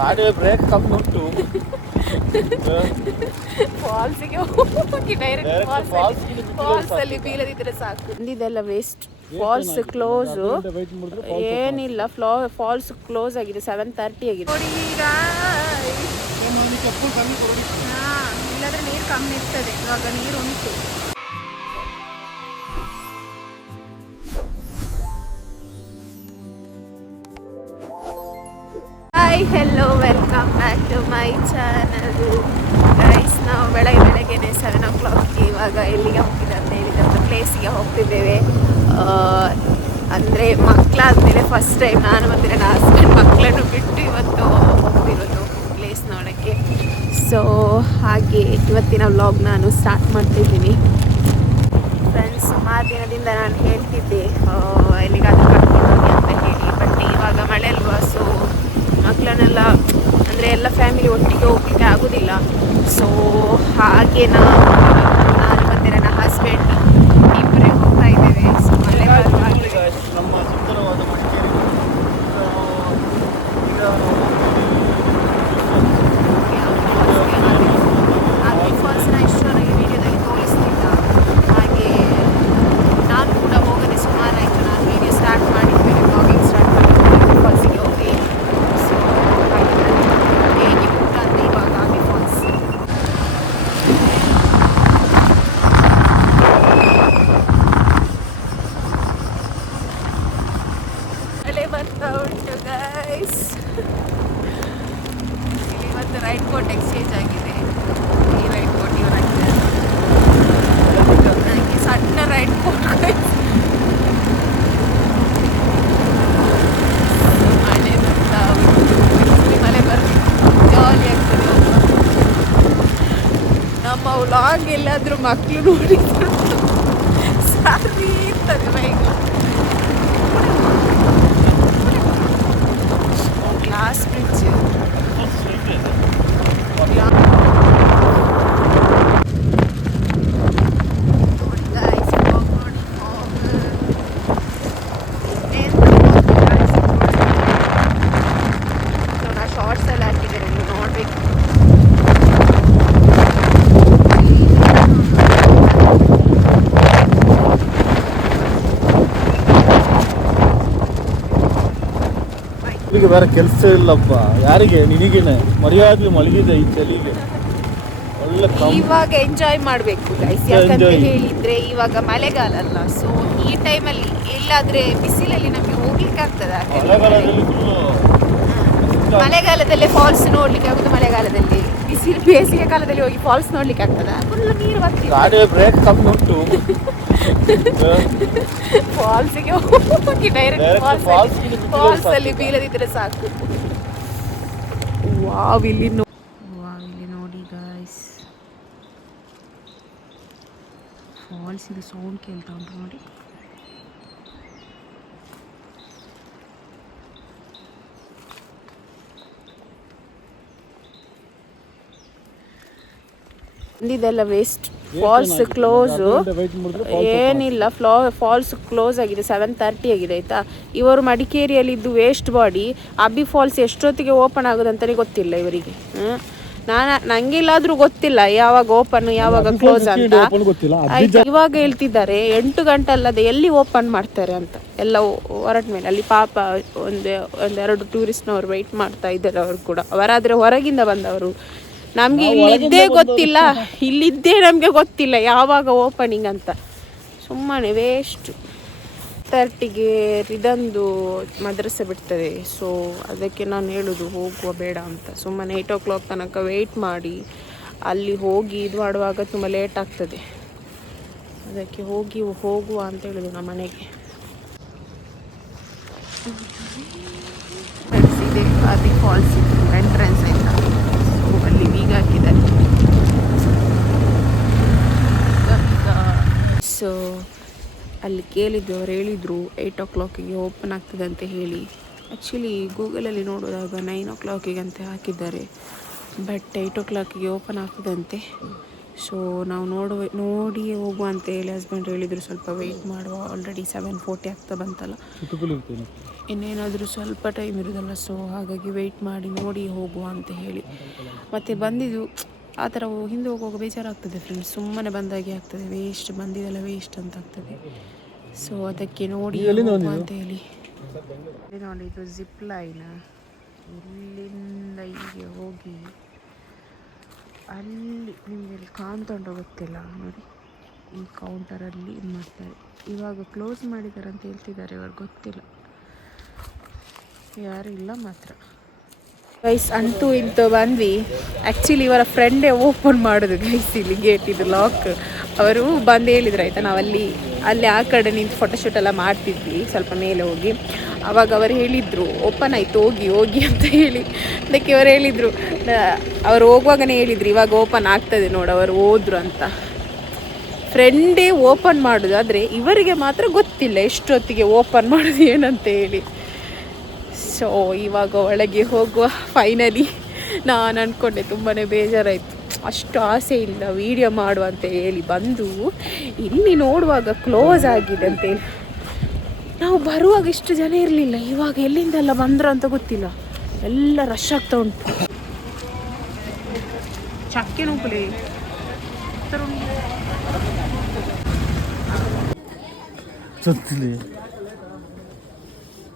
ಗಾಡಿ ಬ್ರೇಕ್ ಕಮ್ಮಿ ಉಂಟು. ಫಾಲ್ಸಿಗೆ ಹೋಗಿ ಡೈರೆಕ್ಟ್ ಫಾಲ್ಸಲ್ಲಿ ಬೀಳದಿದ್ರೆ ಸಾಕು. ಇದೆಲ್ಲ ವೇಸ್ಟ್. ಫಾಲ್ಸ್ ಕ್ಲೋಸ್ ಏನಿಲ್ಲ, ಫಾಲ್ಸ್ ಕ್ಲೋಸ್ ಆಗಿದೆ. 7:30 ಆಗಿದೆ. ಇಲ್ಲಾಂದ್ರೆ ನೀರು ಕಮ್ಮಿ ಇರ್ತದೆ. ಇವಾಗ ನೀರು ಉಂಟು. Hi, hello, welcome back to my channel. Guys, ನಾವು ಬೆಳಗ್ಗೆನೆ 7 o'clock ಇವಾಗ ಎಲ್ಲಿಗೆ ಹೋಗ್ತಿದ್ದೆ ಅಂತ ಹೇಳಿದ್ರೆ ಒಂದು ಪ್ಲೇಸಿಗೆ ಹೋಗ್ತಿದ್ದೇವೆ. ಅಂದರೆ ಮಕ್ಕಳಾದಮೇಲೆ ಫಸ್ಟ್ ಟೈಮ್ ನಾನು ಮತ್ತು ನನ್ನ ಹಸ್ಬೆಂಡ್ ಮಕ್ಕಳನ್ನು ಬಿಟ್ಟು ಇವತ್ತು ಹೋಗ್ತಿರೋದು ಪ್ಲೇಸ್ ನೋಡೋಕ್ಕೆ. ಸೊ ಹಾಗೆ ಇವತ್ತಿನ ವ್ಲಾಗ್ ನಾನು ಸ್ಟಾರ್ಟ್ ಮಾಡ್ತಿದ್ದೀನಿ. ಫ್ರೆಂಡ್ಸ್, ಸುಮಾರು ದಿನದಿಂದ ನಾನು ಹೇಳ್ತಿದ್ದೆ ಎಲ್ಲಿಗಾದರೂ ಕರ್ಕೊಂಡು ಹೋಗಿ ಅಂತ ಹೇಳಿ. ಬಟ್ ಇವಾಗ ಮಳೆ ಅಲ್ವಾ, ಸೊ ಮಕ್ಕಳನ್ನೆಲ್ಲ ಅಂದರೆ ಎಲ್ಲ ಫ್ಯಾಮಿಲಿ ಒಟ್ಟಿಗೆ ಹೋಗ್ಲಿಕ್ಕೆ ಆಗೋದಿಲ್ಲ. ಸೊ ಹಾಗೆ ನಾನು ಮತ್ತು ನನ್ನ ಹಸ್ಬೆಂಡ್ ಇಬ್ಬರೇ ಹೋಗ್ತಾ ಇದ್ದೇವೆ. ಸೊ ಮಳೆ ನಮ್ಮ ಸುಂದರವಾದ ಮಡಿಕೇರಿ ಫಾಲ್ಸ್ನ ಇಷ್ಟೊಳಗೆ ವೀಡಿಯೋದಲ್ಲಿ ತೋರಿಸ್ತಿಲ್ಲ. ಹಾಗೆ ನಾನು ಕೂಡ ಹೋಗದೆ ಸುಮಾರಾಯಿತು. ನಾನು ವೀಡಿಯೋ ಸ್ಟಾರ್ಟ್ ಮಾಡಿದ್ದೇನೆ, ಬ್ಲಾಗಿಂಗ್ ಸ್ಟಾರ್ಟ್ ಮಾಡಿದ್ದೇನೆ ಫಾಲ್ಸಿಗೆ ಹೋಗಿ. ಸೊ ಹೇಗೆ ಊಟ ಅಂದರೆ ಇವಾಗ ಆಗಿ ಫಾಲ್ಸ್ ಮಳೆ ಬರ್ತಾ ಉಂಟು ಗೈಸ್. ಇಲ್ಲಿ ಇವತ್ತು ರೈಟ್ ಕೋಟ್ ಎಕ್ಸ್ಚೇಂಜ್ ಆಗಿದೆ. ಈ ರೈಟ್ ಕೋಟ್ ಇವರಾಗಿದೆ, ನನಗೆ ಸಣ್ಣ ರೈಟ್ ಕೋಟ್. ಮಳೆ ಬರ್ತಾ ಉಂಟು. ಮಳೆ ಬರ್ತಿತ್ತು, ಜಾಲಿ ಆಗ್ತದೆ. ನಮ್ಮ ವ್ಲಾಗ್ ಎಲ್ಲಾದರೂ ಮಕ್ಕಳು ನೋಡಿದ್ರು ಸಾರಿ ಇರ್ತದೆ ಬೈಕ್. ಗ್ಲಾಸ್ ಬ್ರಿಡ್ಜ್ ಶಾರ್ಟ್ಸ್ ಎಲ್ಲ ಹಾಕಿದ್ದಾರೆ, ನೀವು ನೋಡ್ಬೇಕು. ಇಲ್ಲಿಗೆ ಬೇರೆ ಕೆಲಸ ಇಲ್ಲಪ್ಪ ಯಾರಿಗೆ, ನಿನಗೇನೆ ಮರ್ಯಾದೆ ಮಲಗಿದೆ ಈ ಚಳಿಗೆ. ಒಳ್ಳೆ ಇವಾಗ ಎಂಜಾಯ್ ಮಾಡಬೇಕು ಗೈಸ್. ಯಾಕಂತ ಹೇಳಿದ್ರೆ ಇವಾಗ ಮಳೆಗಾಲ ಅಲ್ಲ. ಸೊ ಈ ಟೈಮಲ್ಲಿ ಎಲ್ಲಾದ್ರೆ ಬಿಸಿಲಲ್ಲಿ ನಮಗೆ ಹೋಗ್ಲಿಕ್ಕೆ ಆಗ್ತದ? ಮಳೆಗಾಲದಲ್ಲೇ ಫಾಲ್ಸ್ ನೋಡ್ಲಿಕ್ಕೆ ಆಗುದು. ಮಳೆಗಾಲದಲ್ಲಿ ಬಿಸಿಲು, ಬೇಸಿಗೆ ಕಾಲದಲ್ಲಿ ಹೋಗಿ ಫಾಲ್ಸ್ ನೋಡ್ಲಿಕ್ಕೆ ಆಗ್ತದ? ಫುಲ್ ನೀರು ಬರ್ತಿದೆ. ಗಾಡಿ ಬ್ರೇಕ್ ಕಮ್ಮಿ ಉಂಟು. ಫಾಲ್ಸಿಗೆ ಹೋಗಿ ಡೈರೆಕ್ಟ್ ಫಾಲ್ಸಲ್ಲಿ ಬೀಳದಿದ್ರೆ ಸಾಕು. ವಾವ್, ಇಲ್ಲಿ ನೋಡಿ ಗೈಸ್, ಫಾಲ್ಸ್ ಇದು ಸೌಂಡ್ ಕೇಳ್ತಾ ಉಂಟು ನೋಡಿ. ಇದೆಲ್ಲ ವೇಸ್ಟ್. ಫಾಲ್ಸ್ ಕ್ಲೋಸ್ ಏನಿಲ್ಲ, ಫಾಲ್ಸ್ ಕ್ಲೋಸ್ ಆಗಿದೆ. 7:30 ಆಗಿದೆ ಆಯ್ತಾ. ಇವರು ಮಡಿಕೇರಿಯಲ್ಲಿ ಇದ್ದು ವೇಸ್ಟ್ ಬಾಡಿ. ಅಬ್ಬಿ ಫಾಲ್ಸ್ ಎಷ್ಟೊತ್ತಿಗೆ ಓಪನ್ ಆಗೋದಂತಲೇ ಗೊತ್ತಿಲ್ಲ ಇವರಿಗೆ. ನಂಗೆ ಇಲ್ಲಾದ್ರೂ ಗೊತ್ತಿಲ್ಲ ಯಾವಾಗ ಓಪನ್ ಯಾವಾಗ ಕ್ಲೋಸ್ ಅಂತ. ಆಯ್ತು, ಇವಾಗ ಹೇಳ್ತಿದ್ದಾರೆ 8 ಗಂಟೆ ಅಲ್ಲದೆ ಎಲ್ಲಿ ಓಪನ್ ಮಾಡ್ತಾರೆ ಅಂತ. ಎಲ್ಲ ಹೊರಟ ಮೇಲೆ ಅಲ್ಲಿ ಪಾಪ ಒಂದೆರಡು ಟೂರಿಸ್ಟ್ನವರು ವೆಯ್ಟ್ ಮಾಡ್ತಾ ಇದ್ದಾರೆ. ಅವರು ಕೂಡ ಅವರಾದರೆ ಹೊರಗಿಂದ ಬಂದವರು. ನಮಗೆ ಇಲ್ಲಿದ್ದೇ ಗೊತ್ತಿಲ್ಲ, ಇಲ್ಲಿದ್ದೇ ನಮಗೆ ಗೊತ್ತಿಲ್ಲ ಯಾವಾಗ ಓಪನಿಂಗ್ ಅಂತ. ಸುಮ್ಮನೆ ವೇಸ್ಟ್. 30ಗೆ ರಿದಂದು ಮದ್ರಸೆ ಬಿಡ್ತದೆ. ಸೊ ಅದಕ್ಕೆ ನಾನು ಹೇಳೋದು ಹೋಗುವ ಬೇಡ ಅಂತ. ಸುಮ್ಮನೆ 8 o'clock ತನಕ ವೆಯ್ಟ್ ಮಾಡಿ ಅಲ್ಲಿ ಹೋಗಿ ಇದು ಮಾಡುವಾಗ ತುಂಬ ಲೇಟ್ ಆಗ್ತದೆ. ಅದಕ್ಕೆ ಹೋಗುವ ಅಂತ ಹೇಳೋದು ನಮ್ಮ ಮನೆಗೆ. ಇದೆ ಅದಿ ಫಾಲ್ಸ್ ಎಂಟ್ರೆನ್ಸ್ ಆಯ್ತಾ. ಸೊ ಅಲ್ಲಿ ಬೀಗ ಹಾಕಿದ್ದಾರೆ. ಸೊ ಅಲ್ಲಿ ಕೇಳಿದ್ದು, ಅವ್ರು ಹೇಳಿದರು 8 o'clockಗೆ ಓಪನ್ ಆಗ್ತದೆ ಅಂತ ಹೇಳಿ. ಆ್ಯಕ್ಚುಲಿ ಗೂಗಲಲ್ಲಿ ನೋಡಿದಾಗ 9 o'clockಗೆ ಅಂತ ಹಾಕಿದ್ದಾರೆ. ಬಟ್ 8 o'clockಗೆ ಓಪನ್ ಆಗ್ತದಂತೆ. ಸೊ ನಾವು ನೋಡಿ ಹೋಗುವ ಅಂತ ಹೇಳಿ ಹಸ್ಬೆಂಡ್ ಹೇಳಿದರು. ಸ್ವಲ್ಪ ವೆಯ್ಟ್ ಮಾಡುವ, ಆಲ್ರೆಡಿ 7:40 ಆಗ್ತಾ ಬಂತಲ್ಲ, ಇನ್ನೇನಾದರೂ ಸ್ವಲ್ಪ ಟೈಮ್ ಇರೋದಲ್ಲ. ಸೊ ಹಾಗಾಗಿ ವೆಯ್ಟ್ ಮಾಡಿ ನೋಡಿ ಹೋಗುವ ಅಂತ ಹೇಳಿ ಮತ್ತೆ ಬಂದಿದ್ದು. ಆ ಥರ ಹಿಂದೆ ಹೋಗುವಾಗ ಬೇಜಾರಾಗ್ತದೆ ಫ್ರೆಂಡ್ಸ್, ಸುಮ್ಮನೆ ಬಂದಾಗೆ ಆಗ್ತದೆ, ವೇಸ್ಟ್ ಬಂದಿದ್ದೆಲ್ಲ ವೇಸ್ಟ್ ಅಂತ ಆಗ್ತದೆ. ಸೊ ಅದಕ್ಕೆ ನೋಡಿ ಹೋಗುವ ಅಂತ ಹೇಳಿ ನೋಡಿ. ಇದು ಜಿಪ್ ಲೈನ್, ಇಲ್ಲಿಂದ ಹೀಗೆ ಹೋಗಿ ಅಲ್ಲಿ ನಿಮಗೆ ಕಾಣ್ತೊಂಡು ಗೊತ್ತಿಲ್ಲ ನೋಡಿ, ಈ ಕೌಂಟರಲ್ಲಿ ಇದು ಮಾಡ್ತಾರೆ. ಇವಾಗ ಕ್ಲೋಸ್ ಮಾಡಿದ್ದಾರೆ ಅಂತ ಹೇಳ್ತಿದ್ದಾರೆ, ಇವಾಗ ಗೊತ್ತಿಲ್ಲ, ಯಾರು ಇಲ್ಲ ಮಾತ್ರ. ಗೈಸ್ ಅಂತೂ ಇಂತೂ ಬಂದ್ವಿ. ಆ್ಯಕ್ಚುಲಿ ಇವರ ಫ್ರೆಂಡೇ ಓಪನ್ ಮಾಡೋದು ಗೈಸ್, ಇಲ್ಲಿ ಗೇಟ್ ಇದು ಲಾಕ್. ಅವರು ಬಂದು ಹೇಳಿದ್ರು ಆಯಿತಾ, ನಾವಲ್ಲಿ ಆ ಕಡೆ ನಿಂತು ಫೋಟೋಶೂಟ್ ಎಲ್ಲ ಮಾಡ್ತಿದ್ವಿ ಸ್ವಲ್ಪ ಮೇಲೆ ಹೋಗಿ. ಆವಾಗ ಅವರು ಹೇಳಿದರು ಓಪನ್ ಆಯಿತು ಹೋಗಿ ಅಂತ ಹೇಳಿ. ಅದಕ್ಕೆ ಅವರು ಹೇಳಿದರು, ಅವರು ಹೋಗುವಾಗನೇ ಹೇಳಿದರು ಇವಾಗ ಓಪನ್ ಆಗ್ತದೆ ನೋಡಿ, ಅವರು ಹೋದ್ರು ಅಂತ. ಫ್ರೆಂಡೇ ಓಪನ್ ಮಾಡೋದು, ಆದರೆ ಇವರಿಗೆ ಮಾತ್ರ ಗೊತ್ತಿಲ್ಲ ಎಷ್ಟೊತ್ತಿಗೆ ಓಪನ್ ಮಾಡೋದು ಏನಂತ ಹೇಳಿ. ಸೊ ಇವಾಗ ಒಳಗೆ ಹೋಗುವ ಫೈನಲಿ. ನಾನು ಅಂದ್ಕೊಂಡೆ ತುಂಬಾ ಬೇಜಾರಾಯಿತು, ಅಷ್ಟು ಆಸೆ ಇಲ್ಲ ವೀಡಿಯೋ ಮಾಡುವ ಅಂತ ಹೇಳಿ ಬಂದು ಇಲ್ಲಿ ನೋಡುವಾಗ ಕ್ಲೋಸ್ ಆಗಿದೆ ಅಂತೇಳಿ. ನಾವು ಬರುವಾಗ ಇಷ್ಟು ಜನ ಇರಲಿಲ್ಲ, ಇವಾಗ ಎಲ್ಲಿಂದೆಲ್ಲ ಬಂದ್ರು ಅಂತ ಗೊತ್ತಿಲ್ಲ, ಎಲ್ಲ ರಶ್ ಆಗ್ತಾ ಉಂಟು. ಚಕ್ಕೆ ನೂಪಲೆ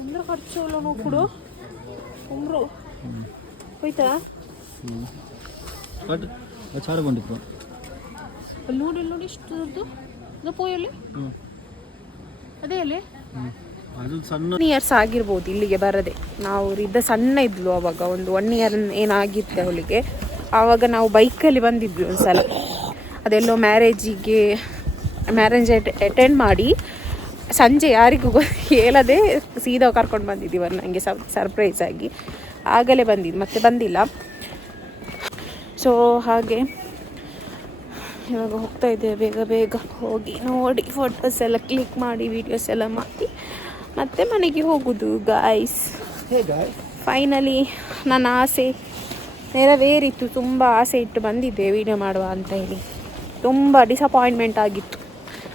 ಅಂದ್ರೆ ಖರ್ಚು ಎಲ್ಲ ನೋಡು ಉಮ್ರು ಹೋಯ್ತಾ ಅಲ್ಲಿ ನೋಡಿ ಇಷ್ಟು ದೊಡ್ಡದು ಪೋಯಲ್ಲಿ ಅದೇ ಅಲ್ಲಿ ಇಯರ್ಸ್ ಆಗಿರ್ಬೋದು ಇಲ್ಲಿಗೆ ಬರದೆ. ನಾವು ಇದ್ದ ಸಣ್ಣ ಇದ್ಲು ಅವಾಗ, ಒಂದು 1 ಇಯರ್ ಏನಾಗಿತ್ತು ಅವಳಿಗೆ. ಆವಾಗ ನಾವು ಬೈಕಲ್ಲಿ ಬಂದಿದ್ವಿ ಒಂದ್ಸಲ, ಅದೆಲ್ಲೋ ಮ್ಯಾರೇಜ್ ಅಟೆಂಡ್ ಮಾಡಿ ಸಂಜೆ ಯಾರಿಗೂ ಹೇಳದೆ ಸೀದಾ ಕರ್ಕೊಂಡು ಬಂದಿದ್ದೀವಿ ನನಗೆ ಸರ್ಪ್ರೈಸ್ ಆಗಿ. ಆಗಲೇ ಬಂದಿದ್ದು, ಮತ್ತೆ ಬಂದಿಲ್ಲ. ಸೊ ಹಾಗೆ ಇವಾಗ ಹೋಗ್ತಾ ಇದ್ದೇವೆ, ಬೇಗ ಹೋಗಿ ನೋಡಿ ಫೋಟೋಸ್ ಎಲ್ಲ ಕ್ಲಿಕ್ ಮಾಡಿ ವೀಡಿಯೋಸ್ ಎಲ್ಲ ಮಾಡಿ ಮತ್ತೆ ಮನೆಗೆ ಹೋಗೋದು ಗಾಯ್ಸ್. ಫೈನಲಿ ನನ್ನ ಆಸೆ ನೆರವೇರಿತು. ತುಂಬ ಆಸೆ ಇಟ್ಟು ಬಂದಿದ್ದೆ ವೀಡಿಯೋ ಮಾಡುವ ಅಂತ ಹೇಳಿ, ತುಂಬ ಡಿಸಪಾಯಿಂಟ್ಮೆಂಟ್ ಆಗಿತ್ತು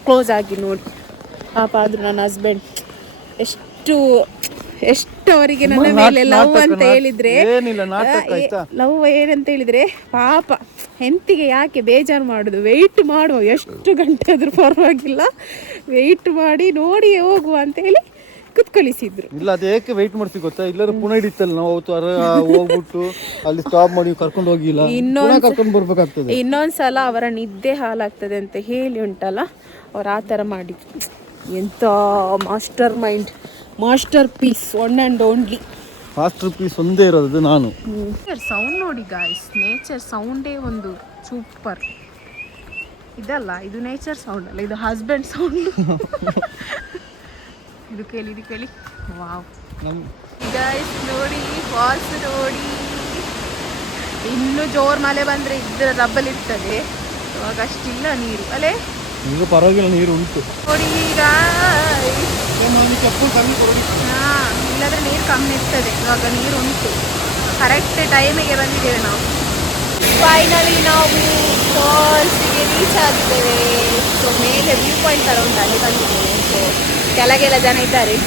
ಕ್ಲೋಸ್ ಆಗಿ ನೋಡಿ. ಪಾಪ ಆದರೂ ನನ್ನ ಹಸ್ಬೆಂಡ್ ಎಷ್ಟು ಅವರಿಗೆ ನನ್ನ ಮೇಲೆ ಲವ್ ಅಂತ ಹೇಳಿದ್ರೆ, ಲವ್ ಏನಂತ ಹೇಳಿದ್ರೆ ಪಾಪ ಹೆಂಡತಿಗೆ ಯಾಕೆ ಬೇಜಾರು ಮಾಡೋದು, ವೆಯ್ಟ್ ಮಾಡುವ ಎಷ್ಟು ಗಂಟೆ ಆದರೂ ಪರವಾಗಿಲ್ಲ, ವೆಯ್ಟ್ ಮಾಡಿ ನೋಡಿ ಹೋಗುವ ಅಂತ ಹೇಳಿ ಕುತ್ಕೊಳಿಸಿದ್ರು. ಇಲ್ಲ ಅದು ಏಕೆ ವೆಯ್ಟ್ ಮಾಡ್ತೀವಿ ಗೊತ್ತಾ, ಇಲ್ಲರೂ ಪುನಃ ಹಿಡಿತಲ್ಲ ನಾವು ಹೋಗ್ಬಿಟ್ಟು ಅಲ್ಲಿ ಸ್ಟಾಪ್ ಮಾಡಿ ಕರ್ಕೊಂಡು ಹೋಗಿಲ್ಲ, ಕರ್ಕೊಂಡು ಬರ್ಬೇಕಾಗ್ತದೆ. ಇನ್ನೊಂದ್ಸಲ ಅವರ ನಿದ್ದೆ ಹಾಳಾಗ್ತದೆ ಅಂತ ಹೇಳಿ ಉಂಟಲ್ಲ, ಅವ್ರು ಆ ಥರ ಮಾಡಿದ್ರು. ಎಂಥ masterpiece, one and only masterpiece ಒಂದೇ ಇರೋದು ನಾನು. ಸೌಂಡ್ ನೋಡಿ ಗಾಯ್ಸ್, ನೇಚರ್ ಸೌಂಡೇ ಒಂದು ಸೂಪರ್. ಇದಲ್ಲ, ಇದು ನೇಚರ್ ಸೌಂಡ್ ಅಲ್ಲ, ಇದು ಹಸ್ಬೆಂಡ್ ಸೌಂಡ್. ಇದು ಕೇಳಿ ವಾವ್ ಗಾಯ್ಸ್, ನೋಡಿ ಫಾಲ್ಸ್ ನೋಡಿ. ಇನ್ನು ಜೋರ್ ಮಳೆ ಬಂದ್ರೆ ಇದ್ರ ರಬ್ಬಲ್ ಇರ್ತದೆ, ಇವಾಗ ಅಷ್ಟಿಲ್ಲ ನೀರು ಅಲ್ಲೇ. ಈಗ ಪರವಾಗಿಲ್ಲ, ನೀರು ಉಂಟು ನೋಡಿ ಇಲ್ಲಾದ್ರೆ ನೀರು ಕಮ್ಮಿ ಇರ್ತದೆ. ಇವಾಗ ನೀರು ಉಂಟು, ಕರೆಕ್ಟ್ ಟೈಮಿಗೆ ಬಂದಿದ್ದೇವೆ ನಾವು. ಫೈನಲಿ ನಾವು ಫಾಲ್ಸಿಗೆ ರೀಚ್ ಆಗಿದ್ದೇವೆ. ಸೊ ಮೇಲೆ ವ್ಯೂ ಪಾಯಿಂಟ್ ಥರ ಉಂಟು, ಅಲ್ಲಿ ಬಂದಿದ್ದೇವೆ. ಸೊ ಕೆಳಗೆಲ್ಲ ಜನ ಇದ್ದಾರೆ.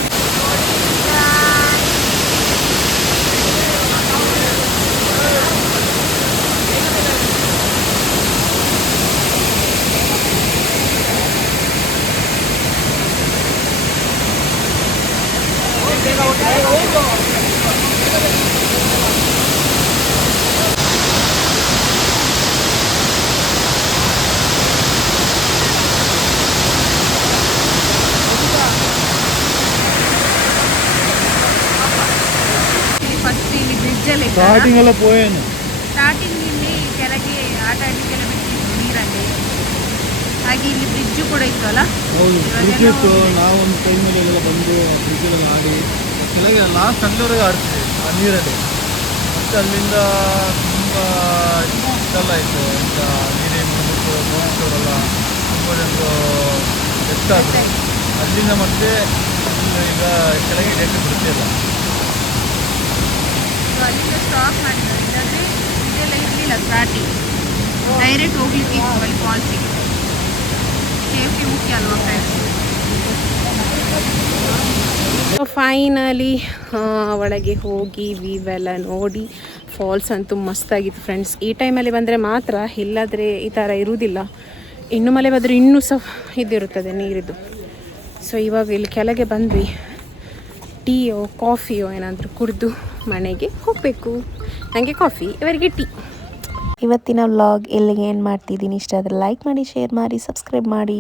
ಸ್ಟಾರ್ಟಿಂಗ್ ಎಲ್ಲ ಪೋಯೇನು, ಸ್ಟಾರ್ಟಿಂಗ್ ಇಲ್ಲಿ ಕೆಳಗೆ ಆಟ ಆಡಲಿಕ್ಕೆಲ್ಲ ಬಿಟ್ಟಿದ್ದು ನೀರಲ್ಲಿ, ಹಾಗೆ ಇಲ್ಲಿ ಬ್ರಿಡ್ಜು ಕೂಡ ಇತ್ತು ಅಲ್ಲ. ಹೌದು ಬ್ರಿಡ್ಜ್ ಇತ್ತು. ನಾವೊಂದು ಟೈಮಲ್ಲಿ ಎಲ್ಲ ಬಂದು ಬ್ರಿಡ್ಜಲ್ಲಿ ಆಡಿ ಕೆಳಗೆ ಲಾಸ್ಟ್ ಅಲ್ಲಿವರೆಗೆ ಆಡ್ತೀವಿ ಆ ನೀರಲ್ಲಿ. ಮತ್ತು ಅಲ್ಲಿಂದ ತುಂಬ ಇದೆಲ್ಲ ಇತ್ತು, ಈಗ ನೀರಿನ ನೋಡ್ತವರಲ್ಲ ತುಂಬ ಒಂದು ಎಷ್ಟಾಗುತ್ತೆ. ಅಲ್ಲಿಂದ ಮತ್ತೆ ಈಗ ಕೆಳಗೆ ಇಡಕ್ಕೆ ಬಿಡ್ತಿಲ್ಲ. ಅಲ್ಲಿಂದ ಸ್ಟಾಪ್ ಮಾಡಿದ್ದಾರೆ, ಇಲ್ಲಾಂದರೆ ಇದೆಲ್ಲ ಇರಲಿಲ್ಲ ಸ್ಟಾರ್ಟಿಂಗ್. ಡೈರೆಕ್ಟ್ ಹೋಗ್ಲಿಕ್ಕೆ ಅಲ್ಲಿ ಫಾಲ್ಸಿಗೆ. ಸೇಫ್ಟಿ ಮುಖ್ಯ ಅಲ್ವಾ ಫ್ರೆಂಡ್ಸ್. ಫೈನಲಿ ಒಳಗೆ ಹೋಗಿ ವ್ಯೂವೆಲ್ಲ ನೋಡಿ, ಫಾಲ್ಸ್ ಅಂತೂ ಮಸ್ತಾಗಿತ್ತು ಫ್ರೆಂಡ್ಸ್. ಈ ಟೈಮಲ್ಲಿ ಬಂದರೆ ಮಾತ್ರ, ಇಲ್ಲಾದರೆ ಈ ಥರ ಇರುವುದಿಲ್ಲ. ಇನ್ನು ಮಳೆ ಬಂದರೆ ಇನ್ನೂ ಸಹ ಇದಿರುತ್ತದೆ ನೀರಿದ್ದು. ಸೊ ಇವಾಗ ಇಲ್ಲಿ ಕೆಳಗೆ ಬಂದ್ವಿ, ಟೀಯೋ ಕಾಫಿಯೋ ಏನಾದರೂ ಕುಡಿದು ಮನೆಗೆ ಹೋಗಬೇಕು. ನನಗೆ ಕಾಫಿ, ಇವರಿಗೆ ಟೀ. ಇವತ್ತಿನ ವ್ಲಾಗ್ ಇಲ್ಲಿಗೆ ಏನು ಮಾಡ್ತಿದ್ದೀನಿ. ಇಷ್ಟ ಆದರೆ ಲೈಕ್ ಮಾಡಿ, ಶೇರ್ ಮಾಡಿ, ಸಬ್ಸ್ಕ್ರೈಬ್ ಮಾಡಿ.